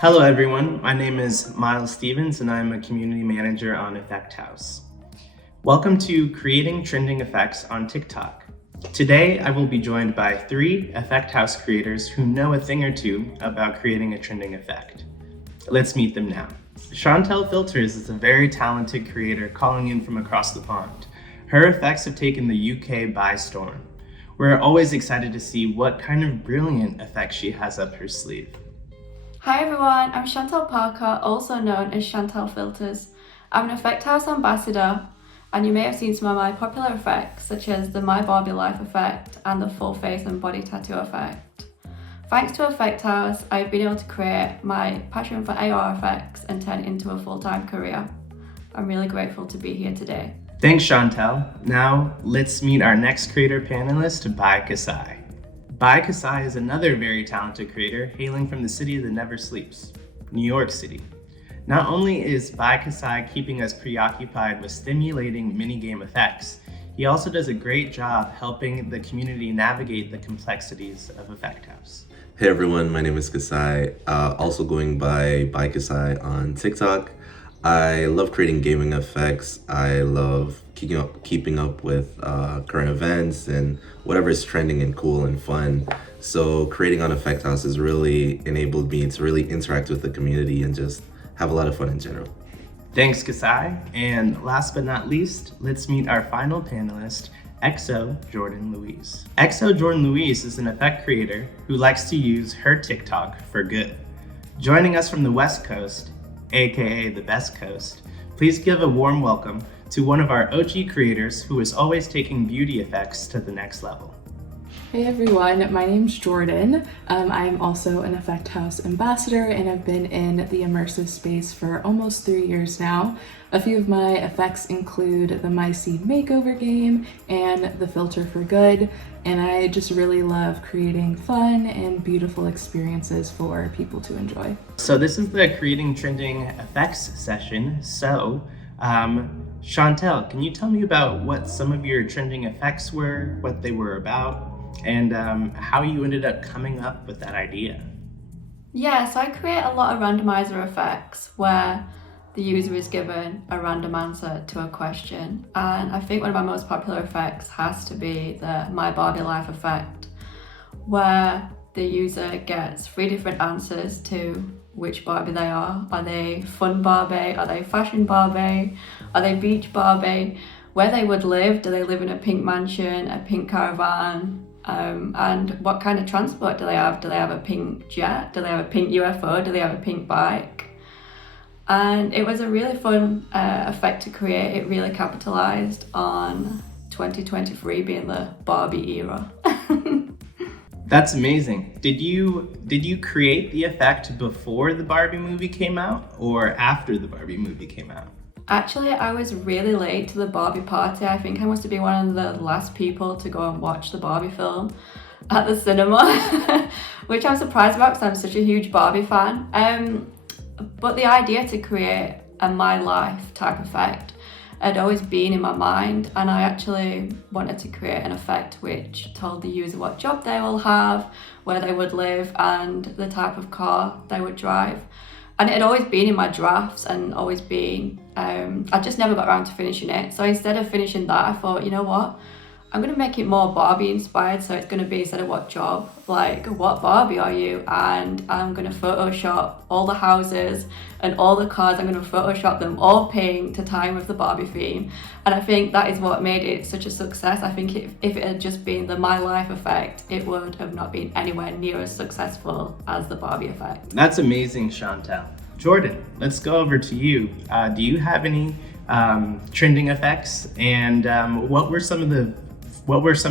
Hello everyone, my name is Miles Stevens and I'm a community manager on Effect House. Welcome to Creating Trending Effects on TikTok. Today I will be joined by 3 Effect House creators who know a thing or two about creating a trending effect. Let's meet them now. Chantel Filters is a very talented creator calling in from across the pond. Her effects have taken the UK by storm. We're always excited to see what kind of brilliant effects she has up her sleeve. Hi everyone, I'm Chantel Parker, also known as Chantel Filters. I'm an Effect House ambassador, and you may have seen some of my popular effects, such as the My Barbie Life effect and the full face and body tattoo effect. Thanks to Effect House, I've been able to create my passion for AR effects and turn it into a full-time career. I'm really grateful to be here today. Thanks, Chantel. Now, let's meet our next creator panelist, Bai Kasai. Bai Kasai is another very talented creator hailing from the city that never sleeps, New York City. Not only is Bai Kasai keeping us preoccupied with stimulating minigame effects, he also does a great job helping the community navigate the complexities of Effect House. Hey everyone, my name is Kasai, also going by Kasai on TikTok. I love creating gaming effects. I love keeping up with current events and whatever is trending and cool and fun. So creating on Effect House has really enabled me to really interact with the community and just have a lot of fun in general. Thanks, Kasai. And last but not least, let's meet our final panelist, EXO Jordan Louise. EXO Jordan Louise is an effect creator who likes to use her TikTok for good. Joining us from the West Coast, aka the Best Coast, please give a warm welcome to one of our OG creators who is always taking beauty effects to the next level. Hey everyone, my name's Jordan. I'm also an Effect House ambassador and I've been in the immersive space for almost 3 years now. A few of my effects include the My Seed Makeover game and the Filter for Good, and I just really love creating fun and beautiful experiences for people to enjoy. So this is the Creating Trending Effects session. So, Chantel, can you tell me about what some of your trending effects were, what they were about, and how you ended up coming up with that idea? Yeah, so I create a lot of randomizer effects where the user is given a random answer to a question. And I think one of my most popular effects has to be the My Barbie Life effect, where the user gets 3 different answers to which Barbie they are. Are they fun Barbie? Are they fashion Barbie? Are they beach Barbie? Where they would live? Do they live in a pink mansion, a pink caravan? And what kind of transport do they have? Do they have a pink jet? Do they have a pink UFO? Do they have a pink bike? And it was a really fun effect to create. It really capitalized on 2023 being the Barbie era. That's amazing. Did you create the effect before the Barbie movie came out or after the Barbie movie came out? Actually, I was really late to the Barbie party. I think I must have been one of the last people to go and watch the Barbie film at the cinema, which I'm surprised about because I'm such a huge Barbie fan. But the idea to create a My Life type effect had always been in my mind, and I actually wanted to create an effect which told the user what job they will have, where they would live, and the type of car they would drive. And it had always been in my drafts and always been, I just never got around to finishing it. So instead of finishing that, I thought, you know what? I'm gonna make it more Barbie inspired. So it's gonna be, instead of what job, like what Barbie are you? And I'm gonna Photoshop all the houses and all the cars. I'm gonna Photoshop them all pink to tie in with the Barbie theme. And I think that is what made it such a success. I think if it had just been the My Life effect, it would have not been anywhere near as successful as the Barbie effect. That's amazing, Chantel. Jordan, let's go over to you. Do you have any trending effects, and what were some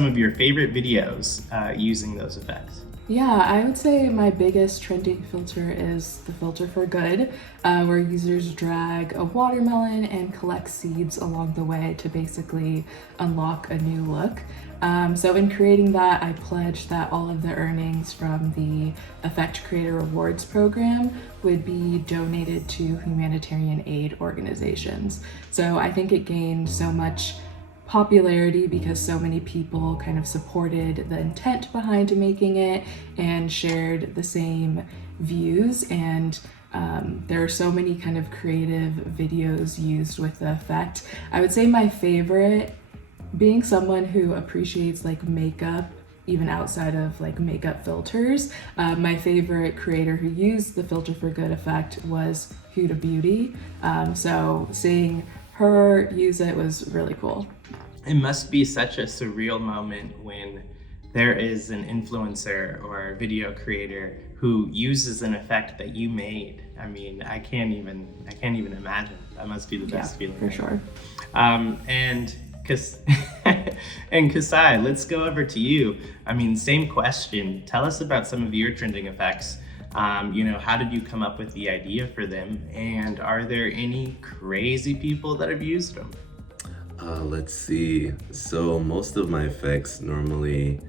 of your favorite videos using those effects? Yeah, I would say my biggest trending filter is the Filter for Good, where users drag a watermelon and collect seeds along the way to basically unlock a new look. So in creating that, I pledged that all of the earnings from the Effect Creator Rewards program would be donated to humanitarian aid organizations. So I think it gained so much popularity because so many people kind of supported the intent behind making it and shared the same views, and There are so many kind of creative videos used with the effect. I would say my favorite, being someone who appreciates like makeup even outside of like makeup filters, my favorite creator who used the Filter for Good effect was Huda Beauty. So seeing her use it was really cool. It must be such a surreal moment when there is an influencer or video creator who uses an effect that you made. I mean, I can't even imagine. That must be the best feeling. For sure. And Kasai, let's go over to you. I mean, same question. Tell us about some of your trending effects. How did you come up with the idea for them? And are there any crazy people that have used them? Let's see. So most of my effects normally,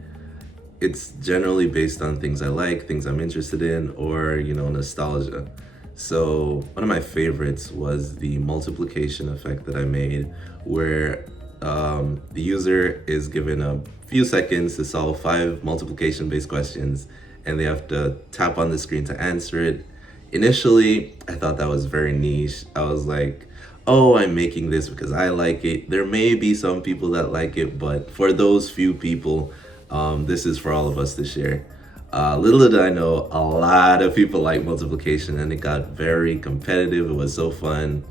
it's generally based on things I like, things I'm interested in, or, nostalgia. So one of my favorites was the multiplication effect that I made, where the user is given a few seconds to solve 5 multiplication-based questions, and they have to tap on the screen to answer it. Initially, I thought that was very niche. I was like, oh, I'm making this because I like it. There may be some people that like it, but for those few people, this is for all of us to share. Little did I know, a lot of people like multiplication, and it got very competitive. It was so fun.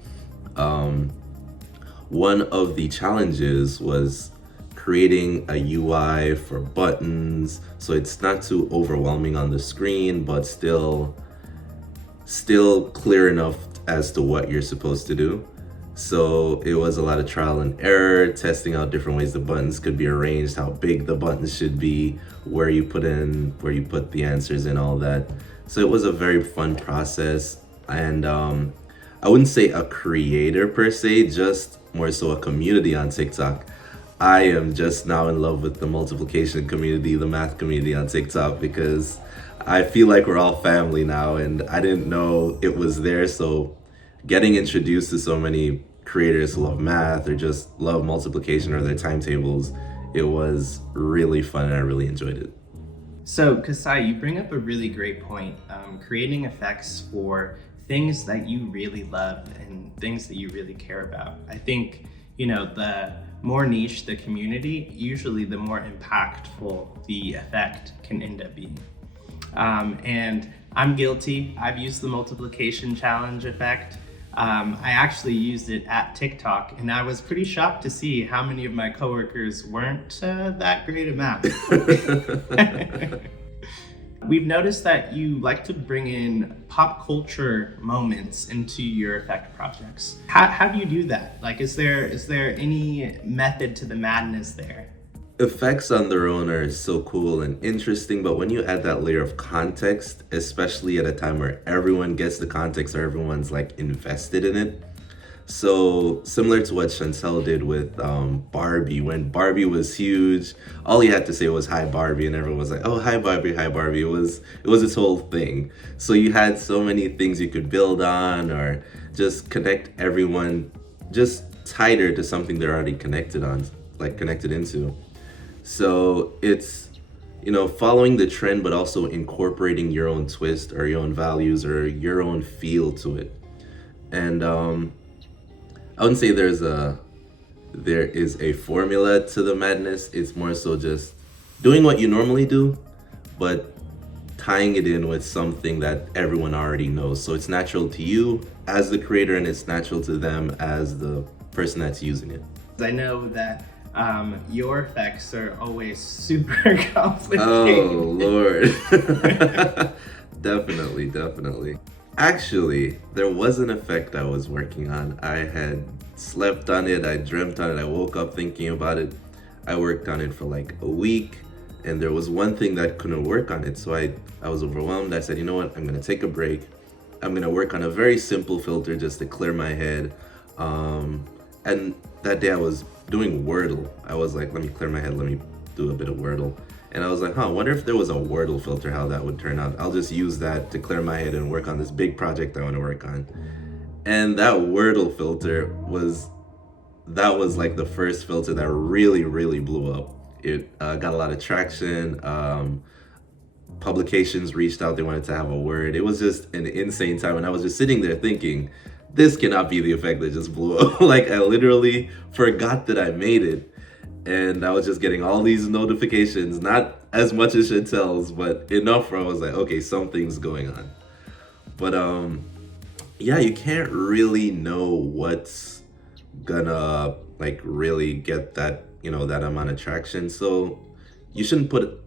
One of the challenges was creating a UI for buttons, so it's not too overwhelming on the screen, but still clear enough as to what you're supposed to do. So it was a lot of trial and error, testing out different ways the buttons could be arranged, how big the buttons should be, where you put the answers and all that. So it was a very fun process, and I wouldn't say a creator per se, just more so a community on TikTok. I am just now in love with the multiplication community, the math community on TikTok, because I feel like we're all family now, and I didn't know it was there. So getting introduced to so many creators who love math or just love multiplication or their timetables, it was really fun and I really enjoyed it. So Kasai, you bring up a really great point. Creating effects for things that you really love and things that you really care about. I think, the more niche the community, usually the more impactful the effect can end up being. And I'm guilty. I've used the multiplication challenge effect. I actually used it at TikTok, and I was pretty shocked to see how many of my coworkers weren't that great at math. We've noticed that you like to bring in pop culture moments into your effect projects. How do you do that? Like, is there any method to the madness there? Effects on their own are so cool and interesting, but when you add that layer of context, especially at a time where everyone gets the context or everyone's like invested in it. So similar to what Chantel did with Barbie, when Barbie was huge, all you had to say was hi Barbie, and everyone was like, oh hi Barbie, hi Barbie. It was its whole thing. So you had so many things you could build on or just connect everyone just tighter to something they're already connected into. So it's, following the trend, but also incorporating your own twist or your own values or your own feel to it. And I wouldn't say there is a formula to the madness. It's more so just doing what you normally do, but tying it in with something that everyone already knows. So it's natural to you as the creator, and it's natural to them as the person that's using it. I know that your effects are always super complicated. Oh, Lord. Definitely. Actually, there was an effect I was working on. I had slept on it, I dreamt on it, I woke up thinking about it. I worked on it for like a week, and there was one thing that couldn't work on it. So I was overwhelmed. I said, you know what, I'm gonna take a break. I'm gonna work on a very simple filter just to clear my head. And that day I was doing Wordle. I was like, let me clear my head, let me do a bit of Wordle. And I was like, I wonder if there was a Wordle filter, how that would turn out. I'll just use that to clear my head and work on this big project I want to work on. And that Wordle filter was like the first filter that really, really blew up. It got a lot of traction. publications reached out, they wanted to have a word. It was just an insane time, and I was just sitting there thinking, this cannot be the effect that just blew up. Like, I literally forgot that I made it, and I was just getting all these notifications, not as much as Chantel's, but enough where I was like, okay, something's going on. But yeah, you can't really know what's gonna like really get that, that amount of traction. So you shouldn't put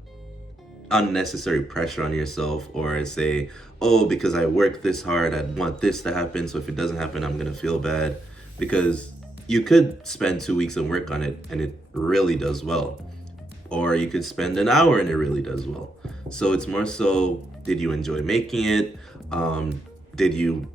unnecessary pressure on yourself or say, oh, because I worked this hard, I'd want this to happen, so if it doesn't happen, I'm gonna feel bad. Because you could spend 2 weeks and work on it and it really does well. Or you could spend an hour and it really does well. So it's more so, did you enjoy making it? Did you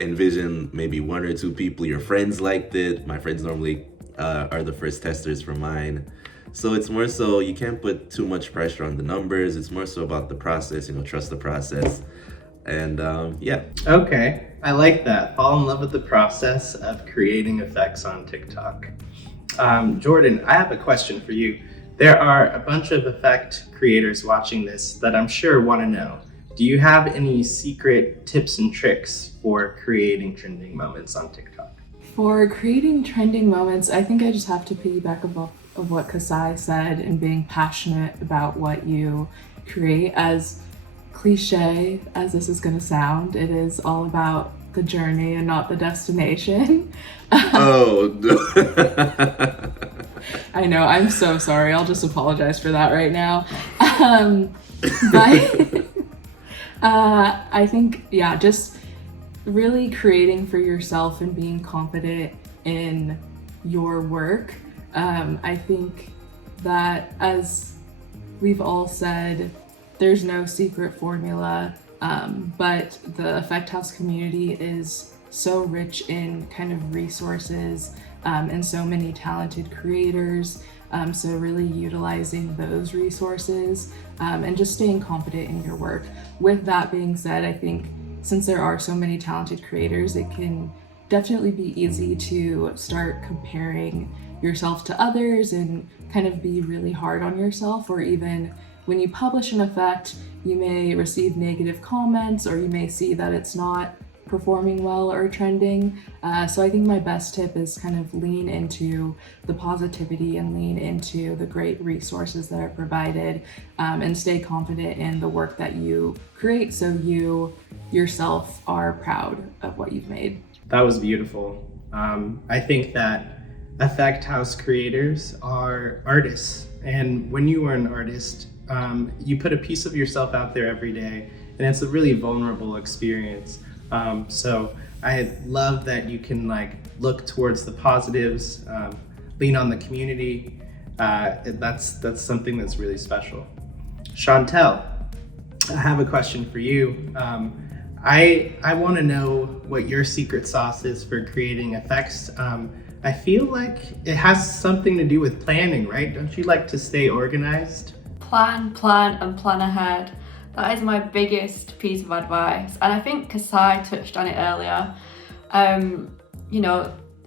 envision maybe 1 or 2 people, your friends liked it? My friends normally are the first testers for mine. So it's more so, you can't put too much pressure on the numbers. It's more so about the process, trust the process. And yeah. Okay, I like that. Fall in love with the process of creating effects on TikTok. Jordan, I have a question for you. There are a bunch of effect creators watching this that I'm sure want to know, do you have any secret tips and tricks for creating trending moments on TikTok? For creating trending moments, I think I just have to piggyback of what Kasai said and being passionate about what you create. As cliche as this is going to sound, it is all about the journey and not the destination. Oh. I know, I'm so sorry. I'll just apologize for that right now. But I think, yeah, just really creating for yourself and being confident in your work. I think that, as we've all said, there's no secret formula, but the Effect House community is so rich in kind of resources and so many talented creators. So really utilizing those resources and just staying confident in your work. With that being said, I think since there are so many talented creators, it can definitely be easy to start comparing yourself to others and kind of be really hard on yourself. Or even when you publish an effect, you may receive negative comments, or you may see that it's not performing well or trending. So I think my best tip is kind of lean into the positivity and lean into the great resources that are provided, and stay confident in the work that you create, so you yourself are proud of what you've made. That was beautiful. I think that Effect House creators are artists, and when you are an artist, you put a piece of yourself out there every day, and it's a really vulnerable experience. So I love that you can look towards the positives, lean on the community. That's something that's really special. Chantel, I have a question for you. I want to know what your secret sauce is for creating effects. I feel like it has something to do with planning, right? Don't you like to stay organized? Plan ahead. That is my biggest piece of advice. And I think Kasai touched on it earlier.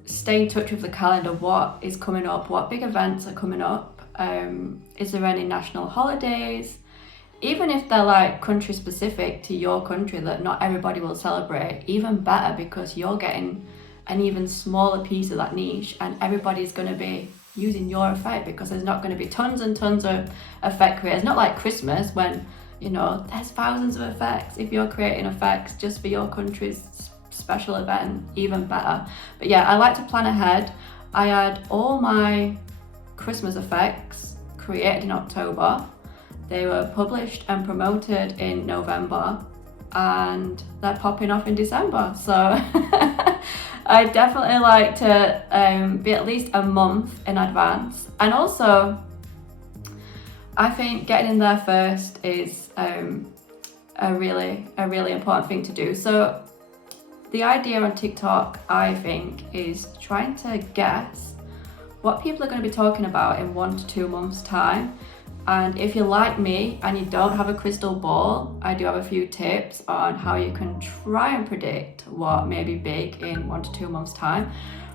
Stay in touch with the calendar. What is coming up? What big events are coming up? Is there any national holidays? Even if they're country specific to your country that not everybody will celebrate, even better, because you're getting an even smaller piece of that niche, and everybody's going to be using your effect, because there's not going to be tons and tons of effect creators. Not like Christmas when there's thousands of effects. If you're creating effects just for your country's special event, even better. But yeah, I like to plan ahead. I had all my Christmas effects created in October. They were published and promoted in November, and they're popping off in December. So I definitely like to be at least a month in advance. And also, I think getting in there first is a really important thing to do. So the idea on TikTok, I think, is trying to guess what people are going to be talking about in 1 to 2 months' time. And if you're like me and you don't have a crystal ball, I do have a few tips on how you can try and predict what may be big in 1 to 2 months' time.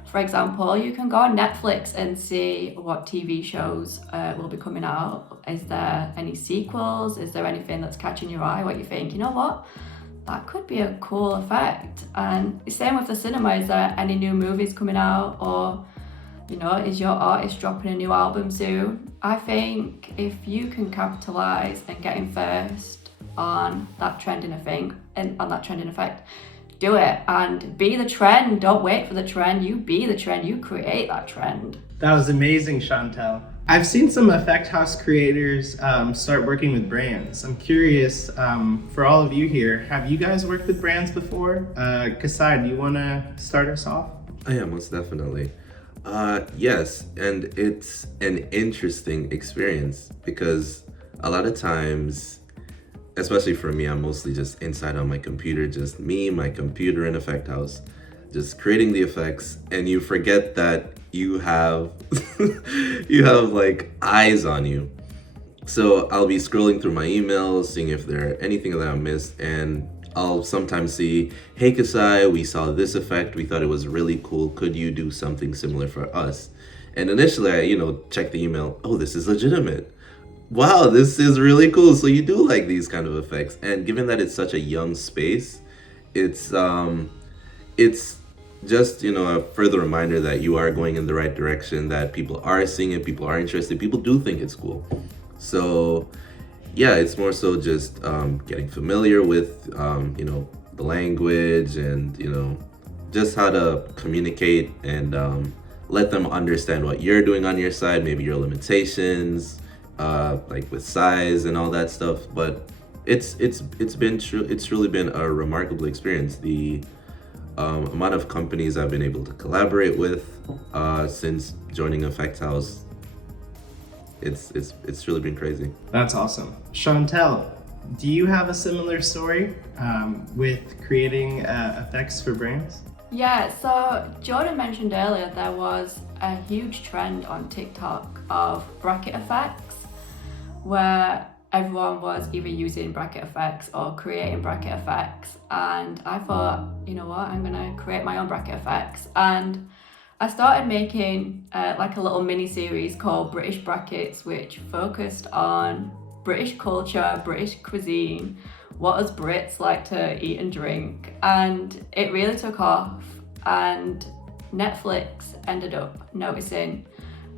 For for example, you can go on Netflix and see what TV shows will be coming out. Is there any sequels? Is there anything that's catching your eye? What you think, you know what? That could be a cool effect. And same with the cinema. Is there any new movies coming out, or is your artist dropping a new album soon? I think if you can capitalize and get in first on that trending thing and on that trending effect, do it and be the trend. Don't wait for the trend. You be the trend. You create that trend. That was amazing, Chantel. I've seen some Effect House creators start working with brands. I'm curious, for all of you here, have you guys worked with brands before? Kasai, do you want to start us off? Oh yeah, most definitely. Yes, and it's an interesting experience because a lot of times, especially for me, I'm mostly just inside on my computer, just me, my computer, and Effect House, just creating the effects, and you forget that you have you have like eyes on you. So I'll be scrolling through my emails, seeing if there are anything that I missed, and I'll sometimes see, hey Kasai, we saw this effect, we thought it was really cool, could you do something similar for us? And initially I, check the email, oh, this is legitimate. Wow, this is really cool. So you do like these kind of effects. And given that it's such a young space, it's just, a further reminder that you are going in the right direction, that people are seeing it, people are interested, people do think it's cool. So yeah, it's more so just getting familiar with, the language and, just how to communicate and let them understand what you're doing on your side, maybe your limitations, like with size and all that stuff. But it's truly been a remarkable experience. The amount of companies I've been able to collaborate with since joining Effect House, it's really been crazy. That's awesome. Chantel, do you have a similar story with creating effects for brands? Yeah, so Jordan mentioned earlier there was a huge trend on TikTok of bracket effects where everyone was either using bracket effects or creating bracket effects, and I thought, you know what, I'm gonna create my own bracket effects. And I started making like a little mini series called British Brackets, which focused on British culture, British cuisine, what us Brits like to eat and drink. And it really took off, and Netflix ended up noticing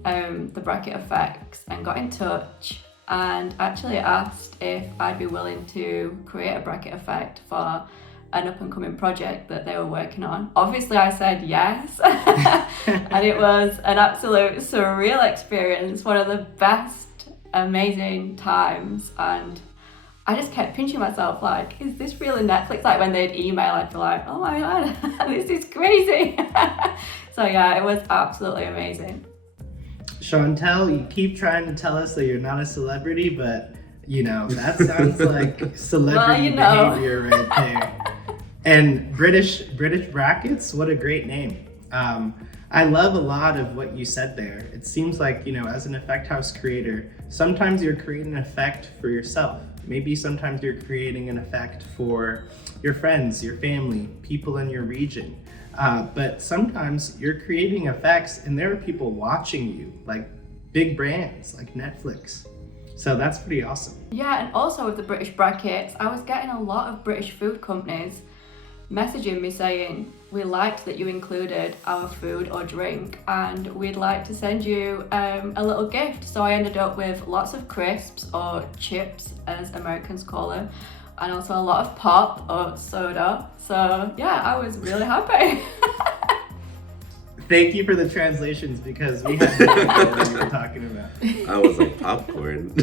the bracket effects and got in touch and actually asked if I'd be willing to create a bracket effect for an up-and-coming project that they were working on. Obviously I said yes, and it was an absolute surreal experience, one of the best amazing times. And I just kept pinching myself like, is this really Netflix? Like when they'd email, I'd be like, oh my god, this is crazy. So yeah, it was absolutely amazing. Chantel, you keep trying to tell us that you're not a celebrity, but that sounds like celebrity behavior right there. And British Brackets, what a great name. I love a lot of what you said there. It seems like, as an Effect House creator, sometimes you're creating an effect for yourself. Maybe sometimes you're creating an effect for your friends, your family, people in your region. But sometimes you're creating effects and there are people watching you, like big brands like Netflix. So that's pretty awesome. Yeah, and also with the British Brackets, I was getting a lot of British food companies messaging me saying, we liked that you included our food or drink and we'd like to send you a little gift. So I ended up with lots of crisps, or chips as Americans call them, and also a lot of pop or soda. So yeah, I was really happy. Thank you for the translations, because we had no idea what you were talking about. I was like, popcorn.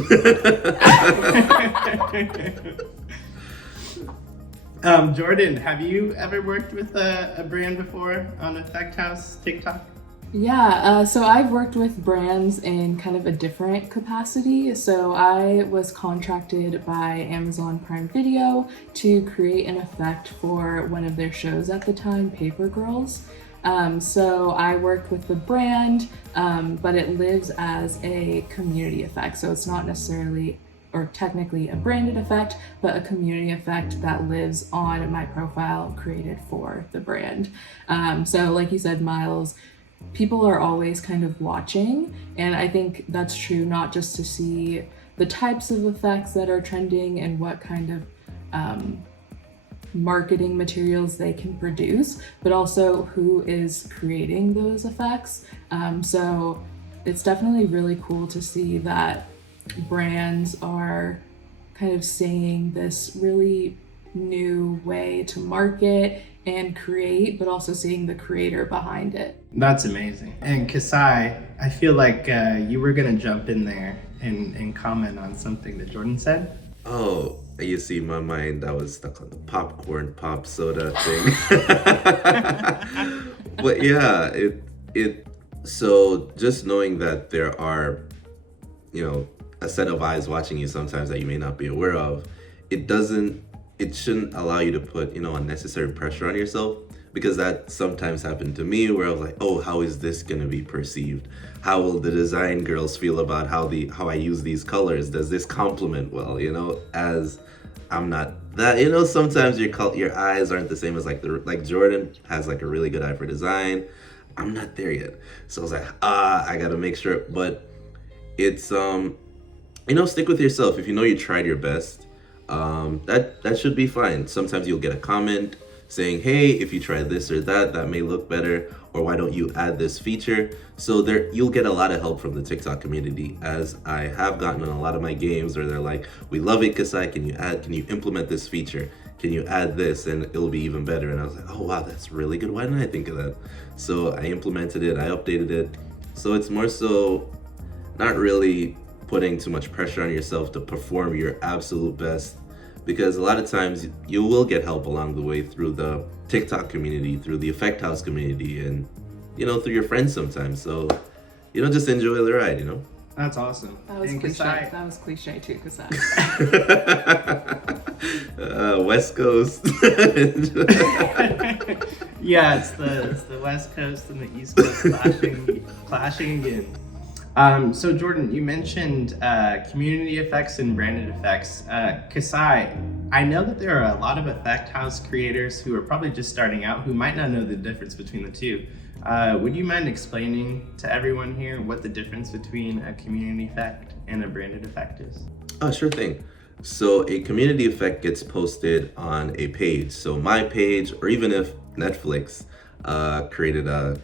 Jordan, have you ever worked with a brand before on Effect House TikTok? Yeah, so I've worked with brands in kind of a different capacity. So I was contracted by Amazon Prime Video to create an effect for one of their shows at the time, Paper Girls. So I worked with the brand, but it lives as a community effect. So it's not necessarily or technically a branded effect, but a community effect that lives on my profile created for the brand. So like you said, Miles, people are always kind of watching, and I think that's true not just to see the types of effects that are trending and what kind of marketing materials they can produce, but also who is creating those effects. So it's definitely really cool to see that brands are kind of seeing this really new way to market and create, but also seeing the creator behind it. That's amazing. And Kasai, I feel like you were going to jump in there and comment on something that Jordan said. Oh, you see, my mind, I was stuck on the popcorn pop soda thing. But yeah, so just knowing that there are, a set of eyes watching you sometimes that you may not be aware of, it shouldn't allow you to put, unnecessary pressure on yourself, because that sometimes happened to me where I was like, oh, how is this going to be perceived? How will the design girls feel about how I use these colors? Does this complement well, as I'm not that, sometimes your eyes aren't the same as like Jordan has like a really good eye for design. I'm not there yet. So I was like, I got to make sure, but it's, stick with yourself. If you tried your best, that should be fine. Sometimes you'll get a comment saying, hey, if you try this or that may look better, or why don't you add this feature? So you'll get a lot of help from the TikTok community, as I have gotten in a lot of my games where they're like, we love it, Kasai, can you implement this feature? Can you add this and it'll be even better? And I was like, oh wow, that's really good. Why didn't I think of that? So I implemented it, I updated it. So it's more so not really putting too much pressure on yourself to perform your absolute best, because a lot of times you will get help along the way through the TikTok community, through the Effect House community, and through your friends sometimes. So just enjoy the ride. That's awesome. That was And cliche. Kasai- That was cliche too, Kasai. West Coast. Yeah, it's the West Coast and the East Coast clashing again. So Jordan, you mentioned community effects and branded effects. Kasai, I know that there are a lot of Effect House creators who are probably just starting out who might not know the difference between the two. Would you mind explaining to everyone here what the difference between a community effect and a branded effect is? Oh, sure thing. So a community effect gets posted on a page. So my page, or even if Netflix created an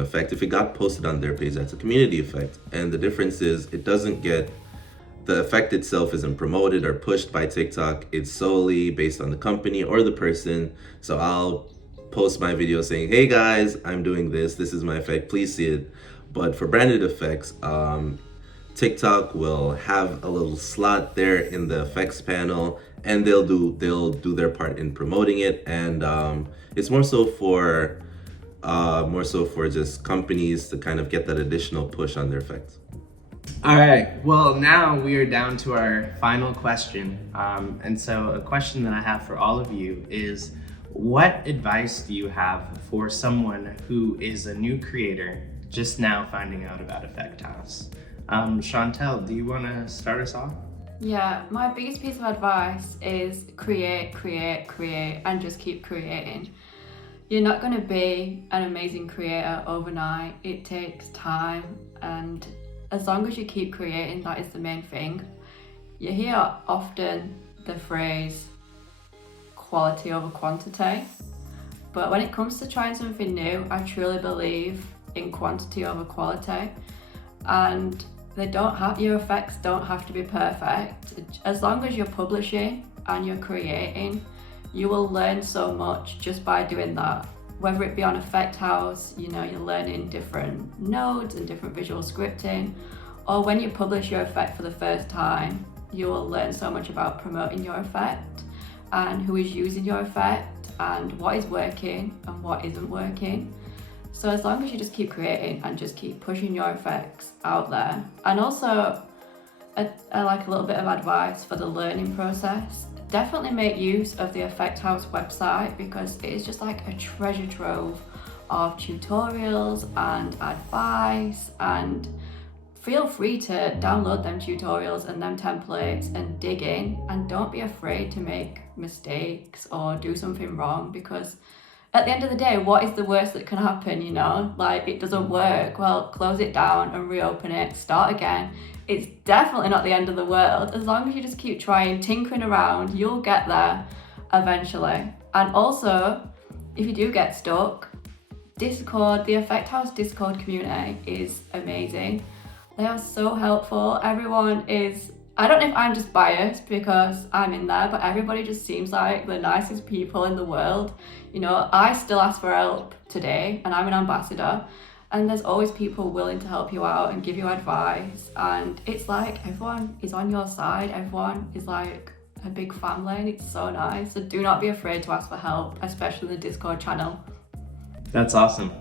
effect, if it got posted on their page, that's a community effect. And the difference is the effect itself isn't promoted or pushed by TikTok. It's solely based on the company or the person. So I'll post my video saying, hey guys, I'm doing this is my effect, please see it. But for branded effects, TikTok will have a little slot there in the effects panel, and they'll do their part in promoting it. And it's more so for just companies to kind of get that additional push on their effects. All right, well, now we are down to our final question. And so a question that I have for all of you is, what advice do you have for someone who is a new creator just now finding out about Effect House? Chantel, do you want to start us off? Yeah, my biggest piece of advice is create, and just keep creating. You're not going to be an amazing creator overnight. It takes time, and as long as you keep creating, that is the main thing. You hear often the phrase quality over quantity, but when it comes to trying something new, I truly believe in quantity over quality. And your effects don't have to be perfect. As long as you're publishing and you're creating, you will learn so much just by doing that. Whether it be on Effect House, you're learning different nodes and different visual scripting, or when you publish your effect for the first time, you will learn so much about promoting your effect and who is using your effect and what is working and what isn't working. So as long as you just keep creating and just keep pushing your effects out there. And also, I like a little bit of advice for the learning process. Definitely make use of the Effect House website, because it is just like a treasure trove of tutorials and advice, and feel free to download them tutorials and them templates and dig in, and don't be afraid to make mistakes or do something wrong, because at the end of the day, what is the worst that can happen, you know? Like, it doesn't work. Well, close it down and reopen it, start again. It's definitely not the end of the world. As long as you just keep trying, tinkering around, you'll get there eventually. And also, if you do get stuck, Discord, the Effect House Discord community is amazing. They are so helpful. Everyone is, I don't know if I'm just biased because I'm in there, but everybody just seems like the nicest people in the world. You know, I still ask for help today, and I'm an ambassador, and there's always people willing to help you out and give you advice. And it's like everyone is on your side. Everyone is like a big family, and it's so nice. So do not be afraid to ask for help, especially in the Discord channel. That's awesome.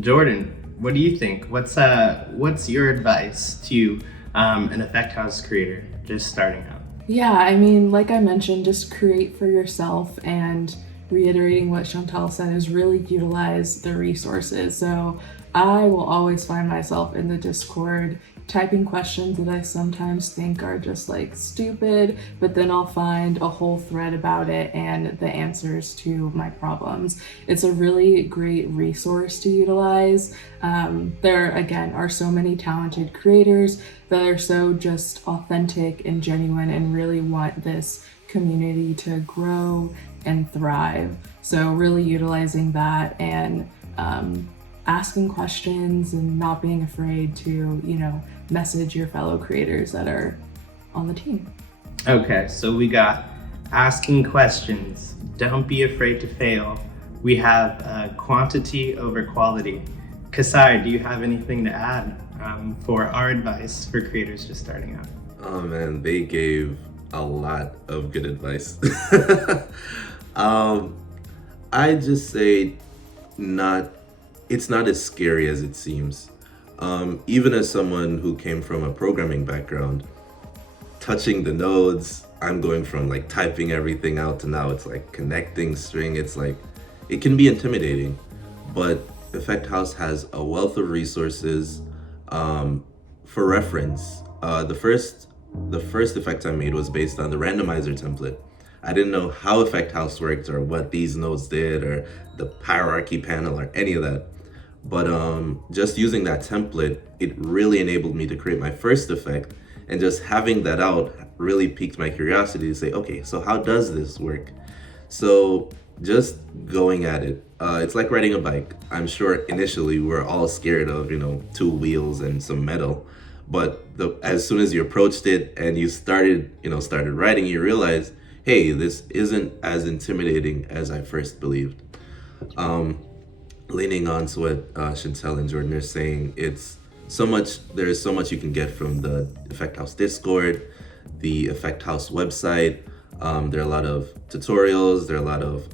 Jordan, what do you think? What's your advice to an Effect House creator just starting out? Yeah, I mean, like I mentioned, just create for yourself, and reiterating what Chantal said is really utilize the resources. So I will always find myself in the Discord typing questions that I sometimes think are just like stupid, but then I'll find a whole thread about it and the answers to my problems. It's a really great resource to utilize. There, again, are so many talented creators that are so just authentic and genuine and really want this community to grow and thrive. So really utilizing that and asking questions and not being afraid to, message your fellow creators that are on the team. Okay, so we got asking questions, don't be afraid to fail. We have quantity over quality. Kasai, do you have anything to add for our advice for creators just starting out? Oh man, they gave a lot of good advice. I just say it's not as scary as it seems. Even as someone who came from a programming background, touching the nodes, I'm going from like typing everything out to now it's like connecting string. It's like, it can be intimidating, but Effect House has a wealth of resources. For reference, the first effect I made was based on the randomizer template. I didn't know how Effect House worked or what these nodes did or the hierarchy panel or any of that. But just using that template, it really enabled me to create my first effect, and just having that out really piqued my curiosity to say, okay, so how does this work? So just going at it. It's like riding a bike. I'm sure initially we're all scared of, two wheels and some metal. But as soon as you approached it and you started riding, you realize, hey, this isn't as intimidating as I first believed. Leaning on to what Chantal and Jordan are saying, there is so much you can get from the Effect House Discord, the Effect House website. There are a lot of tutorials, there are a lot of,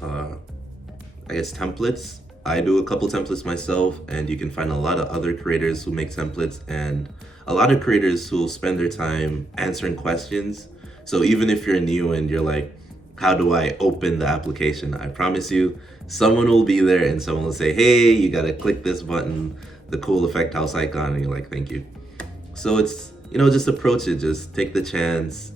templates. I do a couple templates myself, and you can find a lot of other creators who make templates, and a lot of creators who will spend their time answering questions. So even if you're new and you're like, how do I open the application? I promise you, someone will be there and someone will say, hey, you gotta click this button, the cool Effect House icon, and you're like, thank you. So it's, just approach it, just take the chance,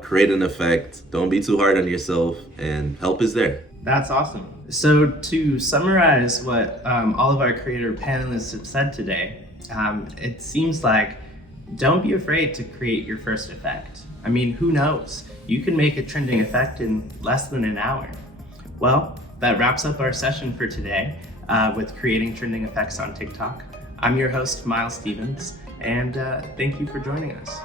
create an effect, don't be too hard on yourself, and help is there. That's awesome. So to summarize what all of our creator panelists have said today, it seems like don't be afraid to create your first effect. I mean, who knows? You can make a trending effect in less than an hour. Well, that wraps up our session for today with creating trending effects on TikTok. I'm your host, Miles Stevens, and thank you for joining us.